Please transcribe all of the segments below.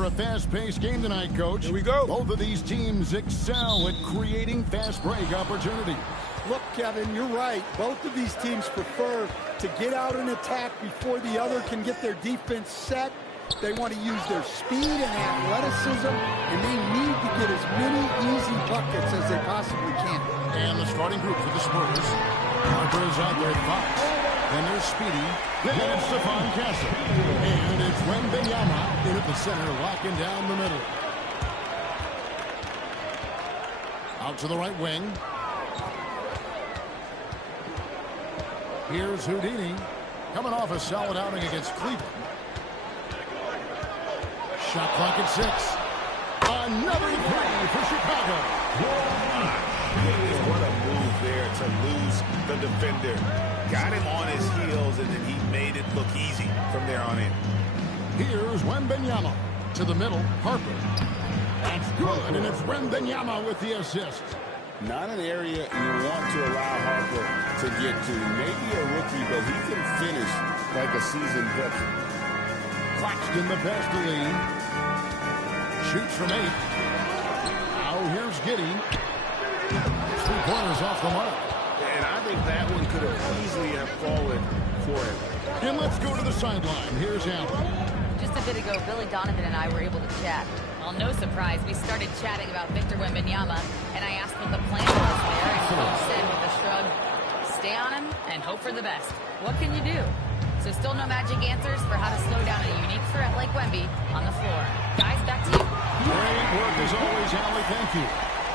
for a fast-paced game tonight, Coach. Here we go. Both of these teams excel at creating fast break opportunities. Look, Kevin, you're right. Both of these teams prefer to get out and attack before the other can get their defense set. They want to use their speed and athleticism, and they need to get as many easy buckets as they possibly can. And the starting group for the Spurs. Harper is out there at 5. Then there's Speedy. Then it's Stephon Castle. And it's Wembanyama in at the center, locking down the middle. Out to the right wing. Here's Houdini. Coming off a solid outing against Cleveland. Shot clock at 6. Another three for Chicago. What a move there to lose the defender. Got him on his heels, and then he made it look easy from there on in. Here's Wembanyama to the middle. Harper. That's good, and it's Wembanyama with the assist. Not an area you want to allow Harper to get to. Maybe a rookie, but he can finish like a seasoned veteran. Claxton the pass to Lee. Shoots from 8. Now here's Giddey. 3-pointers off the mark. And I think that one could have easily have fallen for him. And let's go to the sideline. Here's Allen. Just a bit ago, Billy Donovan and I were able to chat. Well, no surprise, we started chatting about Victor Wembanyama, and I asked what the plan was there, and Coach said with a shrug, stay on him and hope for the best. What can you do? So still no magic answers for how to slow down a unique threat like Wemby on the floor. Guys, back to you. Great work as always, Allie. Thank you.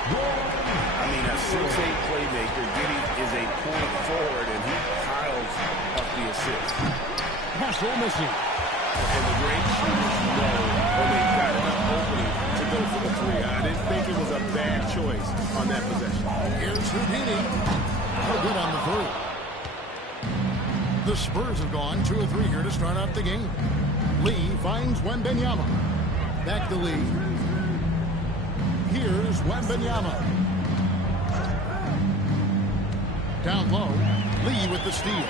I mean, a 6'8 playmaker. Giddey is a point forward, and he piles up the assist. Hassel missing. And the great shooters know when they've got enough opening to go for the three. I didn't think it was a bad choice on that possession. Here's Houdini. No good on the three. The Spurs have gone 2 of 3 here to start out the game. Lee finds Wembanyama. Back to Lee. Here's Wembanyama. Down low. Lee with the steal.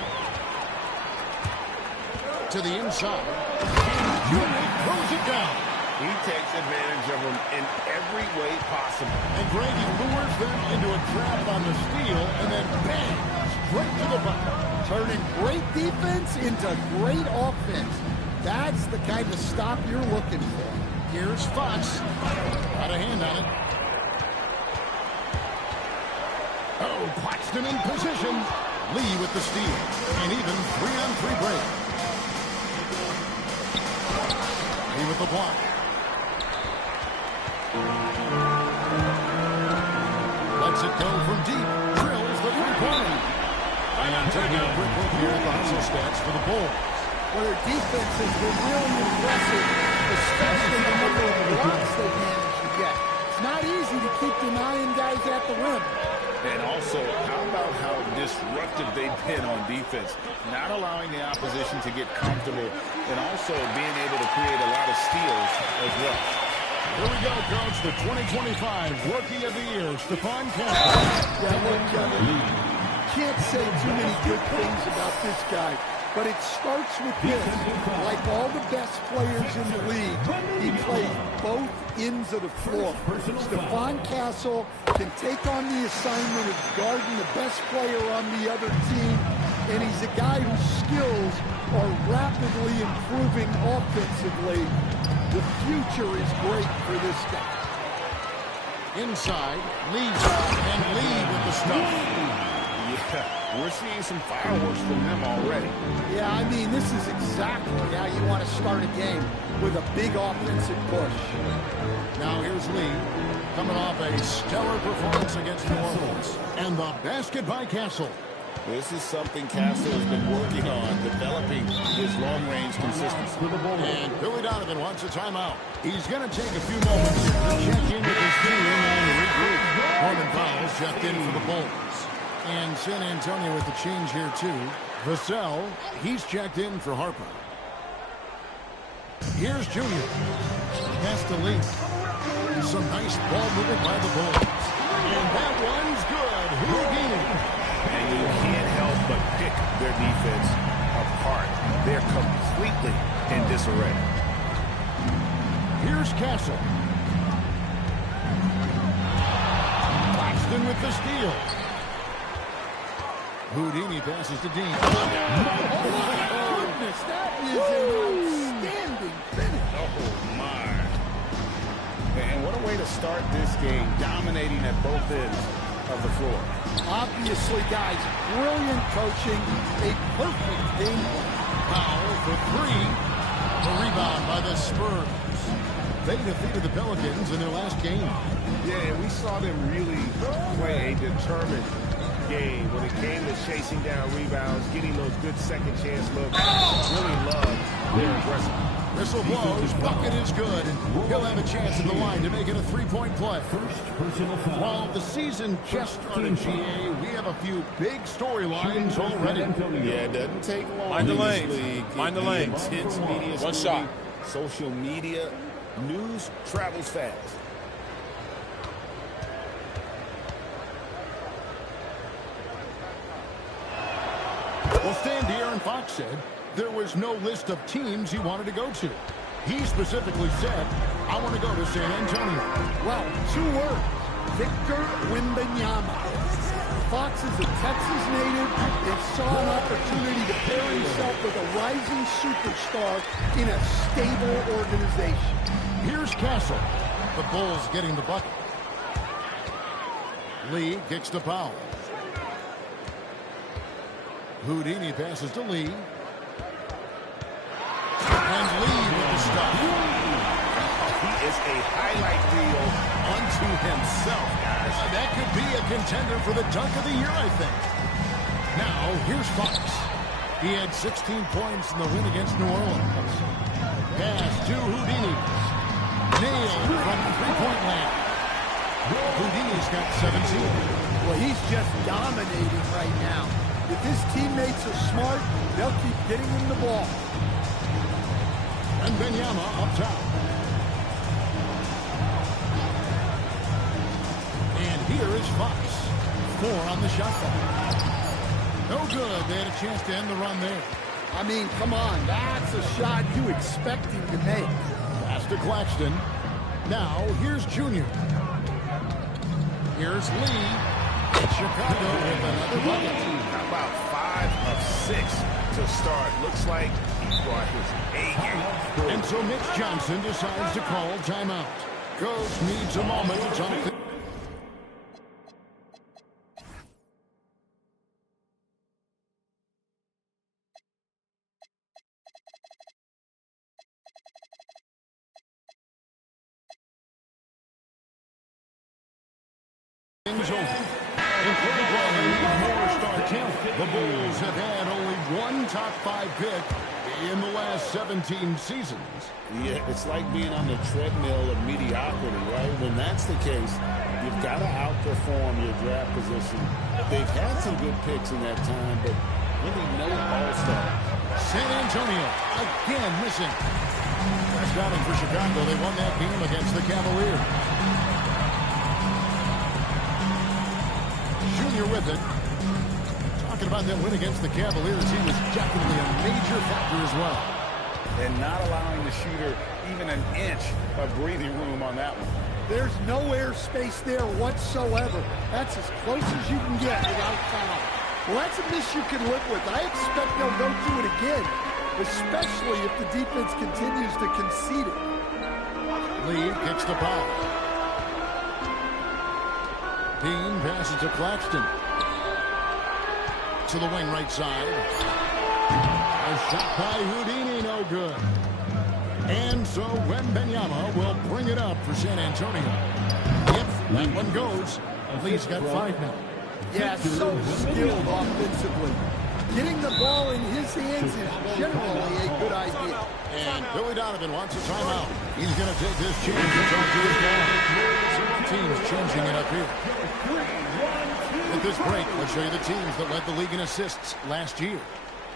To the inside. Junior throws it down. He takes advantage of them in every way possible. And Grady lures them into a trap on the steal, and then bang, straight to the bucket. Turning great defense into great offense. That's the kind of stop you're looking for. Here's Fox. Got a hand on it. Oh, Claxton in position. Lee with the steal. And even 3-on-3 break. Lee with the block. Lets it go from deep. Drills the three-pointer. And taking a quick look here at the hustle stats for the Bulls. Well, their defense has been really impressive, especially the number of blocks they managed to get. It's not easy to keep denying guys at the rim. And also, how about how disruptive they've been on defense, not allowing the opposition to get comfortable, and also being able to create a lot of steals as well. Here we go, Coach. The 2025 Rookie of the Year, Stephon Castle. Yeah, look, Kevin, can't say too many good things about this guy, but it starts with this. Like all the best players in the league, he plays both ends of the floor. Stephon Castle can take on the assignment of guarding the best player on the other team, and he's a guy whose skills are rapidly improving offensively. The future is great for this guy. Inside, Lee and Lee with the stuff. Yeah, we're seeing some fireworks from them already. Yeah, I mean, this is exactly how you want to start a game, with a big offensive push. Now here's Lee, coming off a stellar performance against New Orleans. And the basket by Castle. This is something Castle has been working on, developing his long-range consistency. And Billy Donovan wants a timeout. He's going to take a few moments here to check in with his team and regroup. Norman Powell checked in for the Bulls. And San Antonio with the change here, too. Vassell, he's checked in for Harper. Here's Junior. Pass to Lee. Some nice ball movement by the Bulls. And that one's good. Houdini. And you can't help but pick their defense apart. They're completely in disarray. Here's Castle. Claxton with the steal. Houdini passes to Dean. Oh, my goodness, that is an outstanding finish. Oh, my. And what a way to start this game, dominating at both ends of the floor. Obviously, guys, brilliant coaching, a perfect game plan. Powell for three. The rebound by the Spurs. They defeated the Pelicans in their last game. Yeah, we saw them really play a determined game when it came to chasing down rebounds, getting those good second chance looks. Really loved their aggressiveness. Whistle blows, bucket is good, and he'll have a chance at the line to make it a three-point play. While the season just started, GA, we have a few big storylines already. Yeah, it doesn't take long. Mind the in this lanes. league. Mind the lanes. Intense media One scrutiny, shot. social media, news travels fast. Well, Stan De'Aaron Fox said there was no list of teams he wanted to go to. He specifically said, I want to go to San Antonio. Well, 2 words, Victor Wembanyama. Fox is a Texas native and saw an opportunity to pair himself with a rising superstar in a stable organization. Here's Castle. The Bulls getting the bucket. Lee kicks to Powell. Houdini passes to Lee. And Lee with the stop. He is a highlight reel unto himself, guys. That could be a contender for the dunk of the year, I think. Now, here's Fox. He had 16 points in the win against New Orleans. Pass to Houdini. Nailed from three-point land. Houdini's got 17. Well, he's just dominating right now. If his teammates are smart, they'll keep getting him the ball. And Wembanyama up top. And here is Fox. 4 on the shot clock. No good. They had a chance to end the run there. I mean, come on. That's a shot you expect him to make. Pass to Claxton. Now, here's Junior. Here's Lee. Chicago with another bucket. How about 5 of 6 to start? Looks like he brought his A game. And so Mitch Johnson decides to call timeout. Coach needs a moment to talk. Things over. Including while they need more star talent. The Bulls have had only one top 5 pick in the last 17 seasons. Yeah, it's like being on the treadmill of mediocrity, right? When that's the case, you've got to outperform your draft position. They've had some good picks in that time, but really no all-stars. San Antonio again missing. Last outing for Chicago, they won that game against the Cavaliers. Junior with it. Talking about that win against the Cavaliers, he was definitely a major factor as well. And not allowing the shooter even an inch of breathing room on that one. There's no airspace there whatsoever. That's as close as you can get without foul. Well, that's a miss you can live with. I expect they'll go through it again, especially if the defense continues to concede it. Lee kicks the foul. Dean passes to Claxton. To the wing right side. A shot by Houdini, no good. And so Wembanyama will bring it up for San Antonio. Yep, that one goes. Lee's got 5 now. Yeah, so skilled offensively. Getting the ball in his hands is generally a good idea. And Billy Donovan wants a timeout. He's going to take this chance to talk to his guy. Teams changing it up here. At this break, let's show you the teams that led the league in assists last year.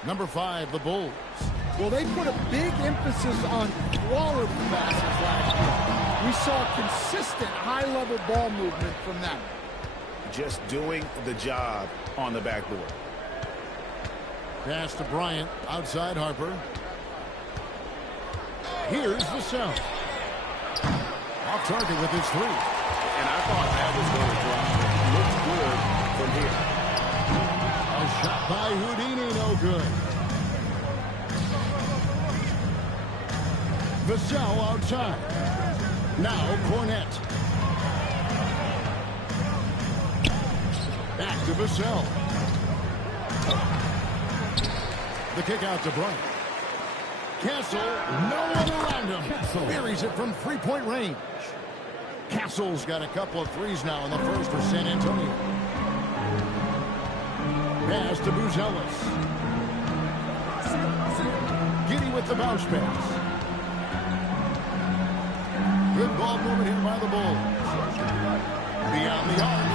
Number 5, the Bulls. Well, they put a big emphasis on quality passes last year. We saw consistent high-level ball movement from them. Just doing the job on the backboard. Pass to Bryant, outside Harper. Here's the South. Off target with his three. And I thought that was going to drop. Looks good from here. A shot by Houdini, no good. Vassell outside. Now Cornette. Back to Vassell. The kick out to Bryant. Castle, no one around him. Buries it from three-point range. Castle's got a couple of threes now in the first for San Antonio. Pass to Buzelis. Giddey with the bounce pass. Good ball movement here by the Bulls. Beyond the arc.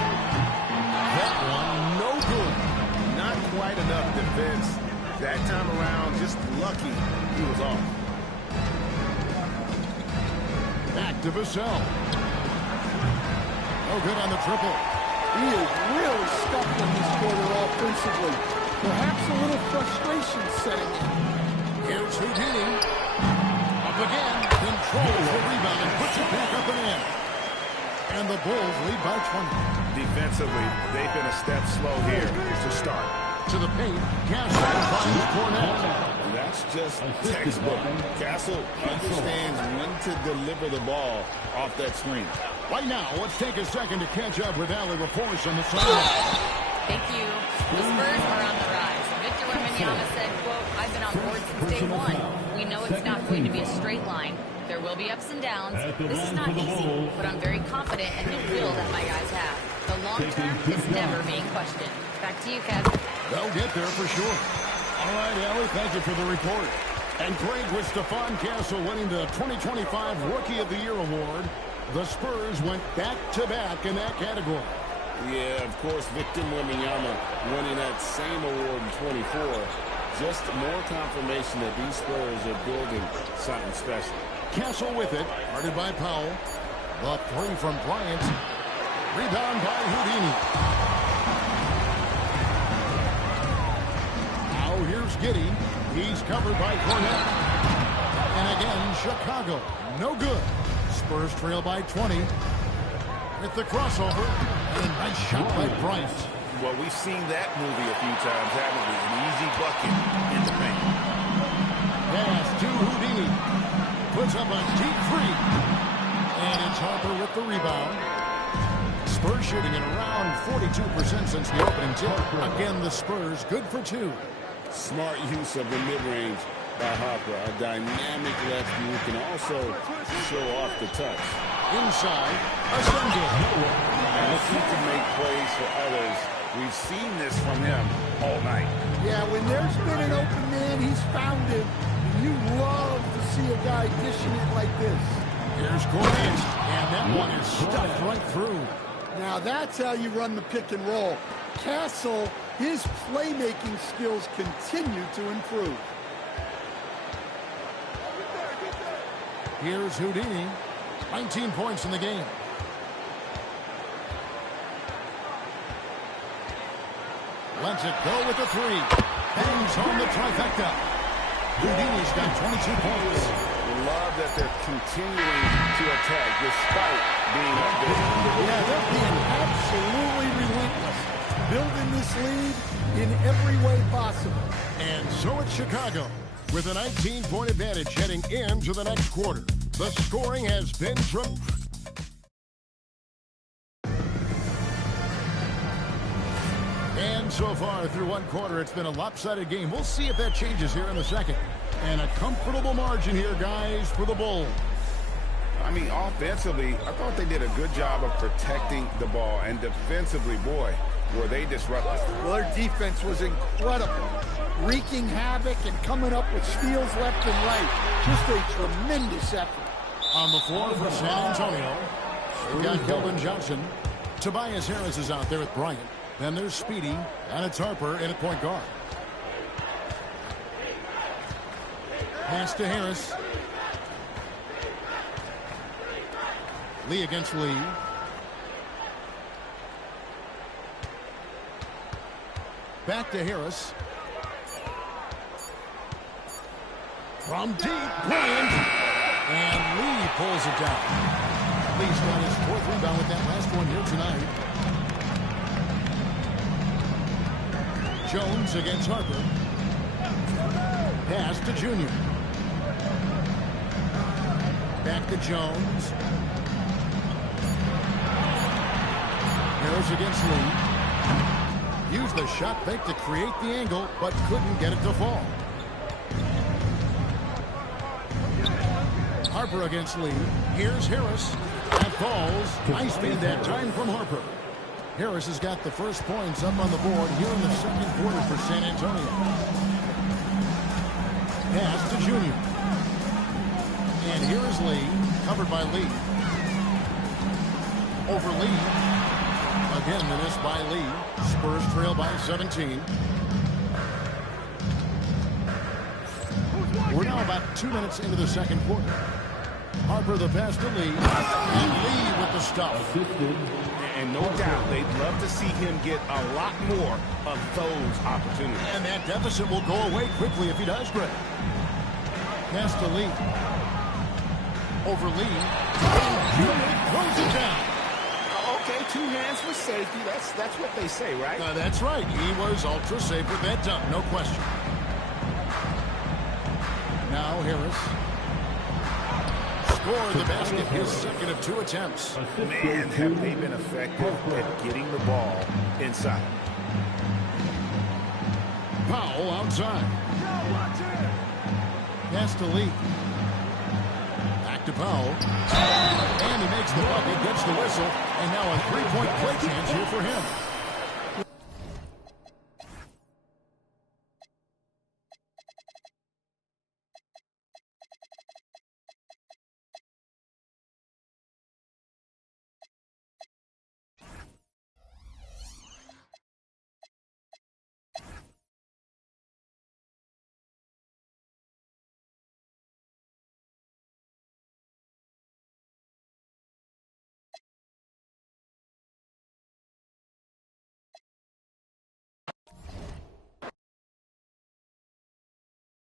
That one, no good. Not quite enough defense. That time around, just lucky he was off. Back to Vassell. No good on the triple. He is really stuck in this quarter offensively. Perhaps a little frustration setting in. Here's Houdini. Up again. Controls the rebound and puts it back up and in. And the Bulls lead by 20. Defensively, they've been a step slow here to start. To the paint. Castle finds Cornette. That's just textbook. Castle understands when to deliver the ball off that screen. Right now, let's take a second to catch up with Allie LaForce on the sideline. Thank you. The Spurs are on the rise. Victor Wembanyama said, quote, I've been on board since day one. We know it's not going to be a straight line. There will be ups and downs. This is not easy, but I'm very confident in the will that my guys have. The long term is never being questioned. Back to you, Kev. They'll get there for sure. All right, Allie, thank you for the report. And great with Stephon Castle winning the 2025 Rookie of the Year award. The Spurs went back-to-back in that category. Yeah, of course, Victor Wembanyama winning that same award in 24. Just more confirmation that these Spurs are building something special. Castle with it, guarded by Powell. The three from Bryant. Rebound by Houdini. Now here's Giddey. He's covered by Cornette. And again, Chicago. No good. Spurs trail by 20. With the crossover. And a nice shot by Bryant. Well, we've seen that movie a few times, haven't we? An easy bucket in the paint. Pass to Houdini. Puts up a deep three. And it's Harper with the rebound. Spurs shooting at around 42% since the opening tip. Again, the Spurs good for two. Smart use of the mid-range by Harper. A dynamic lefty who can also show off the touch. Inside, Ascended. Looking to make plays for others. We've seen this from him all night. Yeah, when there's been an open man, he's found it. You love to see a guy dishing it like this. Here's Cornette, and that one is stuffed right through. Now that's how you run the pick and roll. Castle, his playmaking skills continue to improve. Here's Houdini. 19 points in the game. Lets it go with the three. Hangs on the trifecta. Houdini's got 22 points. Love that they're continuing to attack despite being up there. Yeah, they're being absolutely relentless. Building this lead in every way possible. And so it's Chicago with a 19-point advantage heading into the next quarter. The scoring has been And so far through one quarter, it's been a lopsided game. We'll see if that changes here in the second. And a comfortable margin here, guys, for the Bulls. I mean, offensively, I thought they did a good job of protecting the ball. And defensively, boy, were they disruptive. Well, their defense was incredible. Wreaking havoc and coming up with steals left and right. Just a tremendous effort. On the floor for San Antonio, we've got Kelvin Johnson. Tobias Harris is out there with Bryant. Then there's Speedy, and it's Harper in at point guard. Pass to Harris. Lee against Lee. Back to Harris. From deep, Bryant. And Lee pulls it down. Lee's got his 4th rebound with that last one here tonight. Jones against Harper. Pass to Junior. Back to Jones. Harris against Lee. Used the shot fake to create the angle, but couldn't get it to fall. Harper against Lee. Here's Harris. That falls. Nice feed that time from Harper. Harris has got the first points up on the board here in the second quarter for San Antonio. Pass to Junior. And here is Lee, covered by Lee. Over Lee. Again, the miss by Lee. Spurs trail by 17. We're now about 2 minutes into the second quarter. Harper the pass to Lee. And Lee with the stuff. And no doubt, they'd love to see him get a lot more of those opportunities. And that deficit will go away quickly if he does, Greg. Pass to Lee. Over Lee. Junior throws it down. Okay, 2 hands for safety. That's what they say, right? That's right. He was ultra safe with that dunk, no question. Now Harris. Scored the basket, his second of 2 attempts. Man, have they been effective at getting the ball inside. Powell outside. Pass to Lee. Back to Powell. And he makes the bucket, gets the whistle, and now a 3-point play chance here for him.